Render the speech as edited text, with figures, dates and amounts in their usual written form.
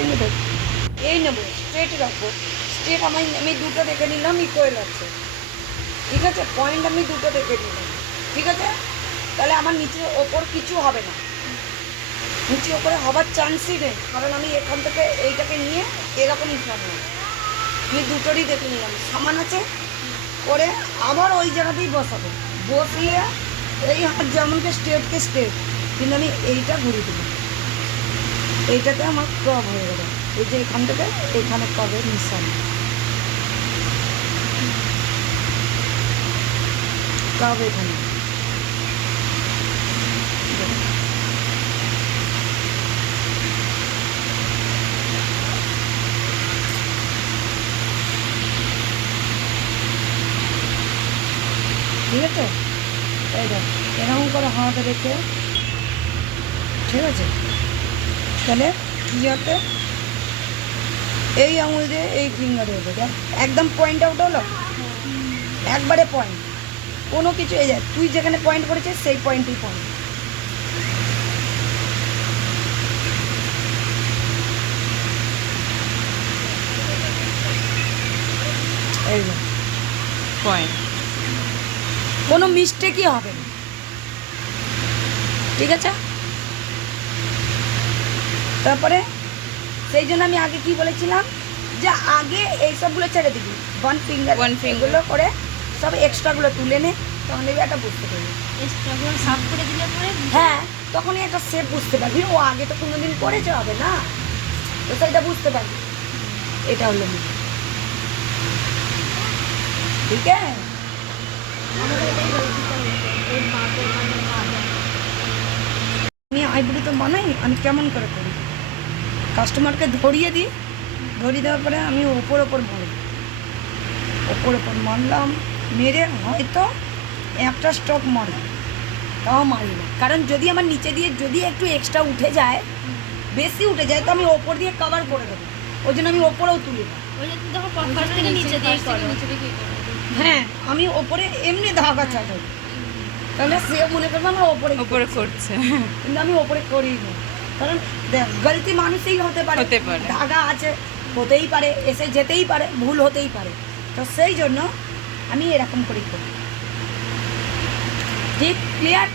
দেখবি তো এই নেবো, স্ট্রেট রাখবো, স্ট্রেট আমি দুটো দেখে নিলাম ইকুয়াল আছে, ঠিক আছে, পয়েন্ট আমি দুটো দেখে নিলাম, ঠিক আছে। তাহলে আমার নিচে ওপর কিছু হবে না, নিচে ওপরে হবার চান্সই নেই, কারণ আমি এখান থেকে এইটাকে নিয়ে এরকম নিলাম, আমি দুটোরই দেখে নিলাম সমান আছে করে আবার ওই জায়গাতেই বসাবো, বসিয়ে এই হাত যেমনকে স্ট্রেটকে স্ট্রেট, কিন্তু আমি এইটা ঘুরিয়ে দেবো, এইটাতে আমার ক্রব হয়ে গেল, এই যে এখান থেকে এখানে ক্রবের নিশান, ক্রব এখানে, ঠিক আছে। এই দেখ এরকম করে হাত রেখে, ঠিক আছে, তাহলে ইয়াতে এই আঙুল দিয়ে এই ফিঙ্গারে হবে, দেখ একদম পয়েন্ট আউট হলো, একবারে পয়েন্ট, কোনো কিছু এই দেখ তুই যেখানে পয়েন্ট করেছিস সেই পয়েন্টই পয়েন্ট, এই যে পয়েন্ট, কোনো মিস্টেকই হবে না, ঠিক আছে। তারপরে সেই জন্য আমি আগে কি বলেছিলাম যে আগে এইসবগুলো ছেড়ে দিবি, ওয়ান ফিঙ্গার গুলো করে সব এক্সট্রাগুলো তুলে নে, তখন দেখবি একটা বুঝতে পারবি, এক্সট্রাগুলো সাফ করে দিলে পরে হ্যাঁ তখনই একটা শেপ বুঝতে পারবি, ও আগে তো কোনোদিন করেছে হবে না, তো সেইটা বুঝতে পারবি, এটা হলো মেয়ে, ঠিক আছে। আমি আইব্রো তো বানাই, আমি কেমন করে করি, কাস্টমারকে ধরিয়ে দিই, ধরিয়ে দেওয়ার পরে আমি ওপর মারি, ওপর মারলাম, মেরে হয়তো একটা স্টক মারি, তাও মারি না, কারণ যদি আমার নিচে দিয়ে যদি একটু এক্সট্রা উঠে যায়, বেশি উঠে যায়, তো আমি ওপর দিয়ে কভার করে দেবো, ওই জন্য আমি ওপরেও তুলি না, ওই যে তুমি তখন ফার্স্ট থেকে নিচে দিয়ে করো, হ্যাঁ আমি ওপরে এমনি ধাগা চাটাই, তাহলে সে মনে করবে আমার ওপরে উপরে করছে, কিন্তু আমি ওপরে করি না, কারণ দেখ গলতি মানুষই হতে পারে, ধাগা আছে হতেই পারে, এসে যেতেই পারে, ভুল হতেই পারে, তো সেই জন্য আমি এরকম করি করি, ঠিক ক্লিয়ার।